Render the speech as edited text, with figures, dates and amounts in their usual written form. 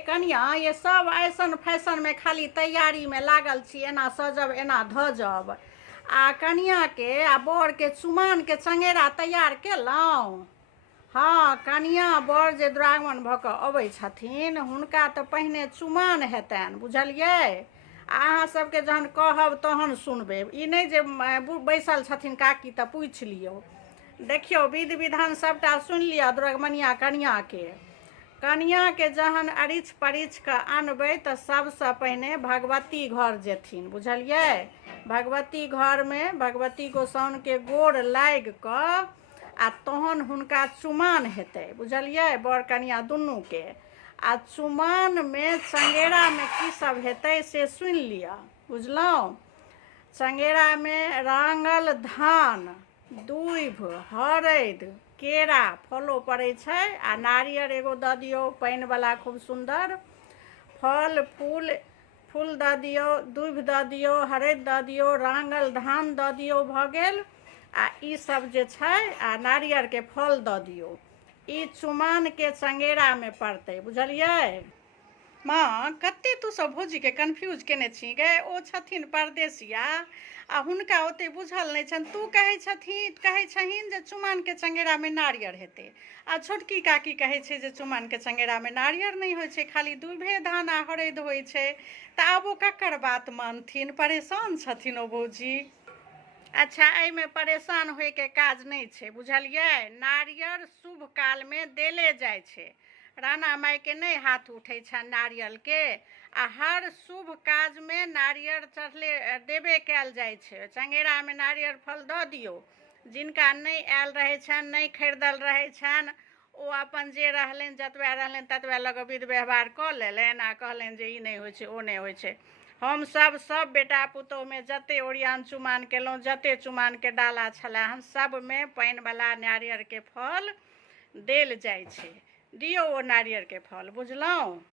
कनिया ये सब ऐसन फैशन में खाली तैयारी में लागल छी, एना सजब एना धजब। आ कनिया के आ बर के चुमान के चंगेरा तैयार केलहुँ। हाँ, कनिया बर जे दुरागमन भऽ कऽ अबै छथिन हुनका तऽ पहिने चुमान हेतनि, बुझलियै। अहाँ सबके जहन कहब तहन सुनबै, ई नहि जे बैसल छथिन काकी तऽ पूछि लियौ। देखियौ विधि विधान सबटा सुनि लिअ दुरागमनिया कनियाके जहन अरिछ परिछ कऽ आनबै तऽ सबसँ पहिने भगवती घर जेथिन, बुझलियै। भगवती घरमे भगवती गोसाउनके गोर लागि कऽ आ तहन हुनका चुमान हेतै, बुझलियै, बर कनिया दुनूके। आ चुमानमे चंगेरामे की सब हेतै से सुनि लिअ, बुझलहुँ। चंगेरामे रांगल धान, दूभि, हरदि, केरा, फलो पड़ै छै, आ नारियर एगो दऽ दियौ पानिवला खूब सुन्दर। फल फूल दऽ दियौ, दूभि दऽ दियौ, हरदि दऽ दियौ, रांगल धान दऽ दियौ, भऽ गेल। आ ई सब जे छै आ नारियरके फल दऽ दियौ। ई चुमानके चंगेरामे पड़तै, बुझलियै। माँ कते तू सब भौजीके कन्फ्यूज केने छी गे। ओ छथिन परदेसिया आ हुनका ओते बुझल नहि छनि। तू कहै छहिन जे चुमानके चंगेरामे नारियर हेतै, आ छोटकी काकी कहै छै जे चुमानके चंगेरामे नारियर नहि होइ छै, खाली दूभे धान आ हरदि होइ छै। तऽ आब ओ ककर बात मानथिन? परेशान छथिन ओ भौजी। अच्छा, एहिमे परेशान होइके काज नहि छै, बुझलियै। नारियर शुभ कालमे देले जाइ छै, राणा मायके नहि हाथ उठै छनि नारियलके। आ हर शुभ काजमे नारियर चढ़ले देबे कयल जाइ छै। चंगेरामे नारियर फल दऽ दियौ। जिनका नहि आयल रहै छनि, नहि खरीदल रहै छनि, ओ अपन जे रहलनि जतबे रहलनि ततबे लऽ कऽ विध व्यवहार कऽ लेलनि आ कहलनि जे ई नहि होइ छै ओ नहि होइ छै। हमसब सब बेटा पुतहुमे जते ओरियान चुमान केलहुँ, जते चुमानके डाला छलै हन सबमे पानिवला नारियरके फल देल जाइ छै। दियौ ओ नारियरके फल, बुझलहुँ।